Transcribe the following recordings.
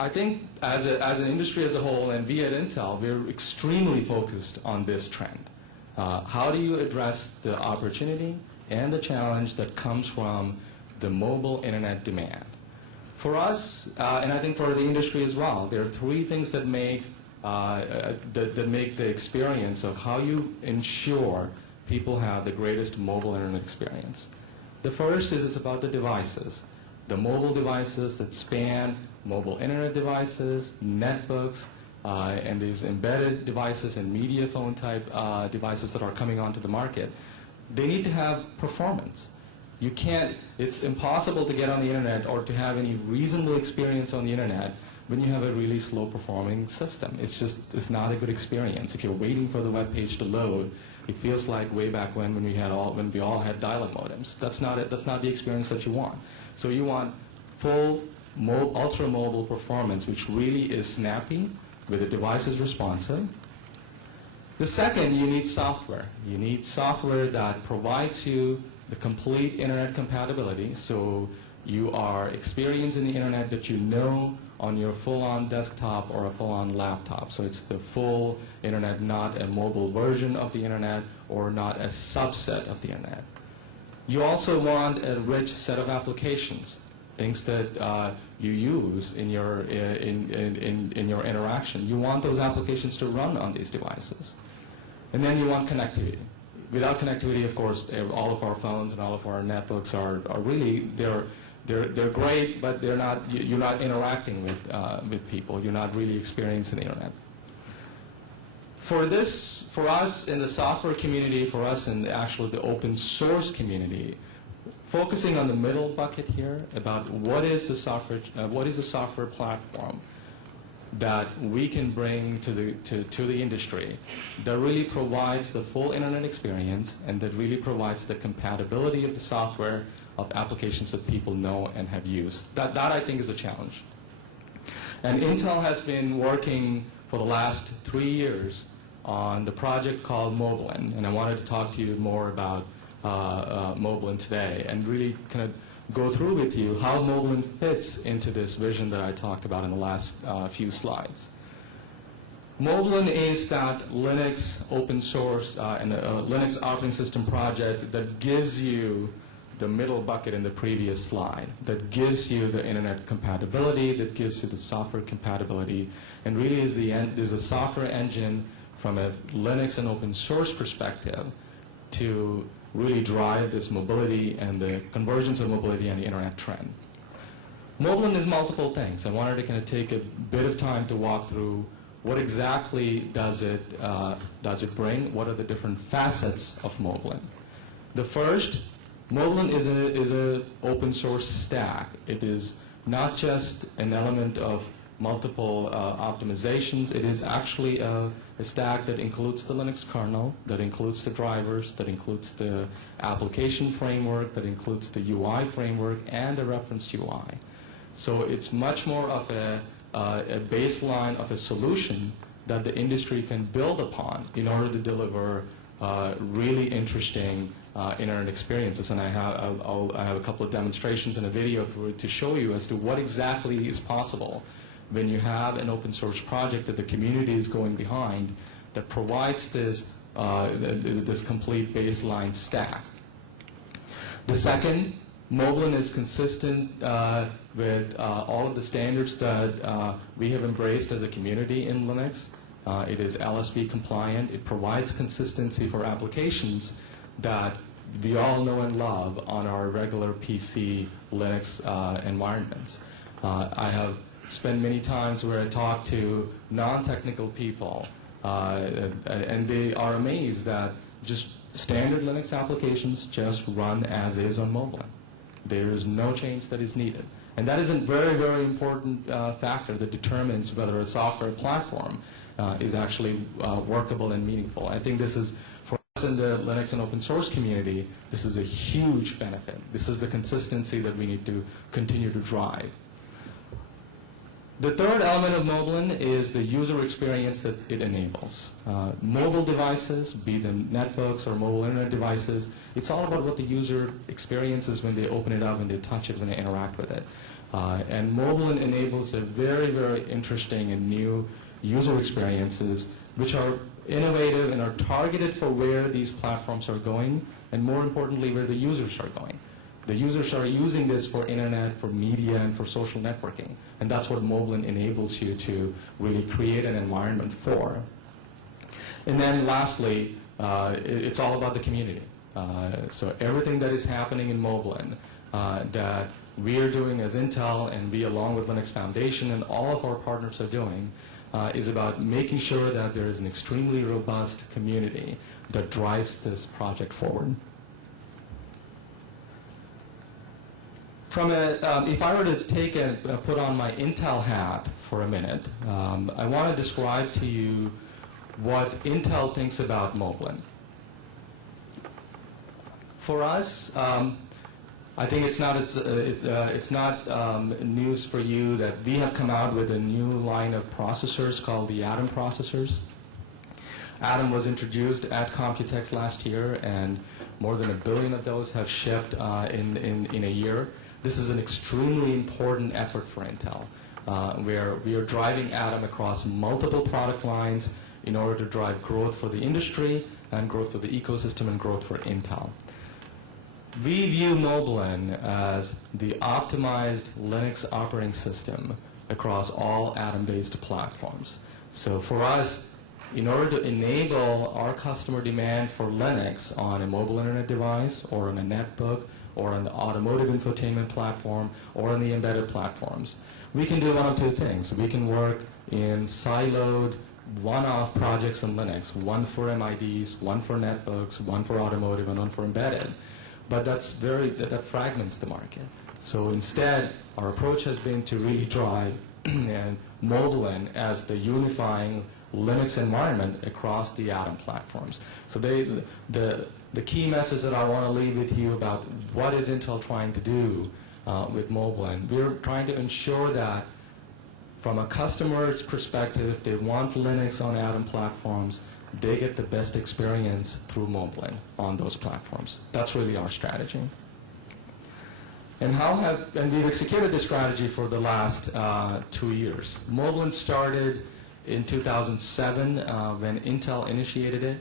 I think as an industry as a whole, and we at Intel, we're extremely focused on this trend. How do you address the opportunity and the challenge that comes from the mobile internet demand? For us, and I think for the industry as well, there are three things that make the experience of how you ensure people have the greatest mobile internet experience. The first is it's about the devices. The mobile devices that span mobile internet devices, netbooks, and these embedded devices and media phone type devices that are coming onto the market. They need to have performance. You can't, it's impossible to get on the internet or to have any reasonable experience on the internet when you have a really slow performing system. It's not a good experience. If you're waiting for the web page to load, it feels like way back when we all had dial-up modems. That's not the experience that you want. So you want full ultra mobile performance, which really is snappy, where the device is responsive. The second, you need software. You need software that provides you the complete internet compatibility, so you are experiencing the internet that you know on your full-on desktop or a full-on laptop. So it's the full internet, not a mobile version of the internet or not a subset of the internet. You also want a rich set of applications, things that you use in your interaction. You want those applications to run on these devices. And then you want connectivity. Without connectivity, of course, all of our phones and all of our netbooks are really, they're great, but they're not, you're not interacting with people. You're not really experiencing the internet. For us in the software community, for us in the open source community, focusing on the middle bucket here about what is the software platform that we can bring to the industry that really provides the full internet experience and that really provides the compatibility of the software of applications that people know and have used. That I think is a challenge. And Intel has been working for the last 3 years on the project called Mobilin, and I wanted to talk to you more about Mobilin today and really kind of go through with you how Mobilin fits into this vision that I talked about in the last few slides. Mobilin is that Linux open source and a Linux operating system project that gives you the middle bucket in the previous slide, that gives you the internet compatibility, that gives you the software compatibility, and really is a software engine from a Linux and open source perspective to really drive this mobility and the convergence of mobility and the internet trend. Mobilin is multiple things. I wanted to kind of take a bit of time to walk through what exactly does it bring, what are the different facets of Mobilin. The first, Mobilin is a open source stack. It is not just an element of multiple optimizations. It is actually a stack that includes the Linux kernel, that includes the drivers, that includes the application framework, that includes the UI framework, and a reference UI. So it's much more of a baseline of a solution that the industry can build upon in order to deliver really interesting internet experiences. And I have a couple of demonstrations and a video to show you as to what exactly is possible when you have an open source project that the community is going behind that provides this complete baseline stack. The second, Mobilin is consistent with all of the standards that we have embraced as a community in Linux. It is LSB compliant. It provides consistency for applications that we all know and love on our regular PC Linux environments. I have spent many times where I talk to non-technical people, and they are amazed that just standard Linux applications just run as is on Mobilin. There is no change that is needed. And that is a very, very important factor that determines whether a software platform is actually workable and meaningful. I think this is, for us in the Linux and open source community, this is a huge benefit. This is the consistency that we need to continue to drive. The third element of Mobilin is the user experience that it enables. Mobile devices, be them netbooks or mobile internet devices, it's all about what the user experiences when they open it up, when they touch it, when they interact with it. And mobile enables a very, very interesting and new user experiences which are innovative and are targeted for where these platforms are going, and more importantly, where the users are going. The users are using this for internet, for media, and for social networking. And that's what mobile enables you to really create an environment for. And then lastly, it's all about the community. So everything that is happening in mobile that we are doing as Intel, and we along with Linux Foundation and all of our partners are doing, is about making sure that there is an extremely robust community that drives this project forward. From if I were to take and put on my Intel hat for a minute, I want to describe to you what Intel thinks about mobile. For us, I think it's not news for you that we have come out with a new line of processors called the Atom processors. Atom was introduced at Computex last year, and more than 1 billion of those have shipped in a year. This is an extremely important effort for Intel, where we are driving Atom across multiple product lines in order to drive growth for the industry and growth for the ecosystem and growth for Intel. We view Moblin as the optimized Linux operating system across all Atom-based platforms. So for us, in order to enable our customer demand for Linux on a mobile internet device or on a netbook or on the automotive infotainment platform or on the embedded platforms, we can do one of two things. We can work in siloed, one-off projects in Linux, one for MIDs, one for netbooks, one for automotive, and one for embedded. But that fragments the market. So instead, our approach has been to really drive Moblin as the unifying Linux environment across the Atom platforms. So the key message that I want to leave with you about what is Intel trying to do with Moblin, we're trying to ensure that from a customer's perspective, if they want Linux on Atom platforms, they get the best experience through Moblin on those platforms. That's really our strategy. And we've executed this strategy for the last 2 years. Moblin started in 2007 when Intel initiated it.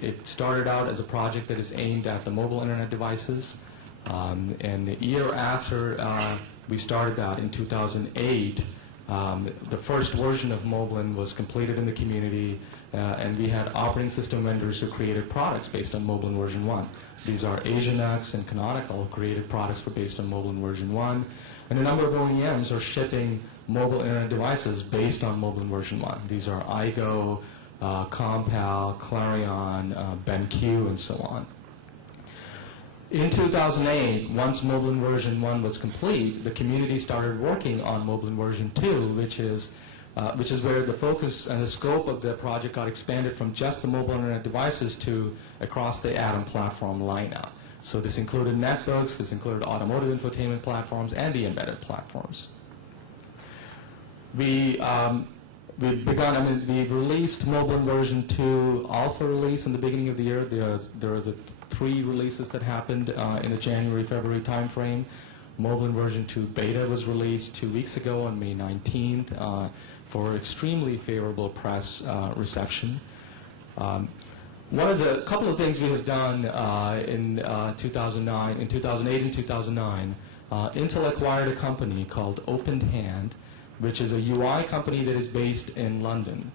It started out as a project that is aimed at the mobile internet devices. And the year after we started that, in 2008, the first version of Moblin was completed in the community, and we had operating system vendors who created products based on Moblin version 1. These are Asianux and Canonical who created products based on Moblin version 1. And a number of OEMs are shipping mobile internet devices based on Moblin version 1. These are iGo, Compal, Clarion, BenQ, and so on. In 2008, once Moblin version 1 was complete, the community started working on Moblin version 2, which is where the focus and the scope of the project got expanded from just the mobile internet devices to across the Atom platform lineup. So this included netbooks, this included automotive infotainment platforms, and the embedded platforms. We released Moblin version 2 alpha release in the beginning of the year. There was 3 releases that happened in the January-February timeframe. Moblin version 2 beta was released 2 weeks ago on May 19th for extremely favorable press reception. Couple of things we have done in 2008 and 2009, Intel acquired a company called OpenHand, which is a UI company that is based in London.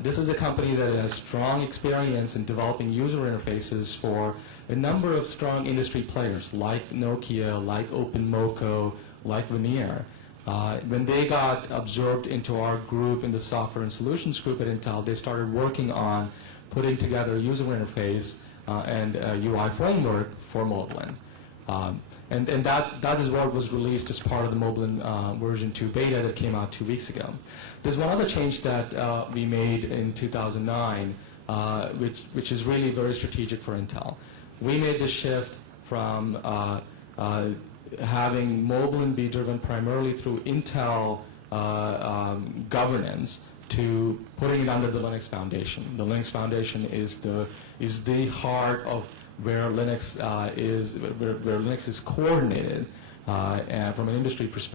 This is a company that has strong experience in developing user interfaces for a number of strong industry players like Nokia, like OpenMoko, like Veneer. When they got absorbed into our group in the Software and Solutions group at Intel, they started working on putting together a user interface and a UI framework for Moblin. And that is what was released as part of the Moblin version 2 beta that came out 2 weeks ago. There's one other change that we made in 2009, which is really very strategic for Intel. We made the shift from having Moblin be driven primarily through Intel governance to putting it under the Linux Foundation. The Linux Foundation is the heart of where Linux is coordinated from an industry perspective.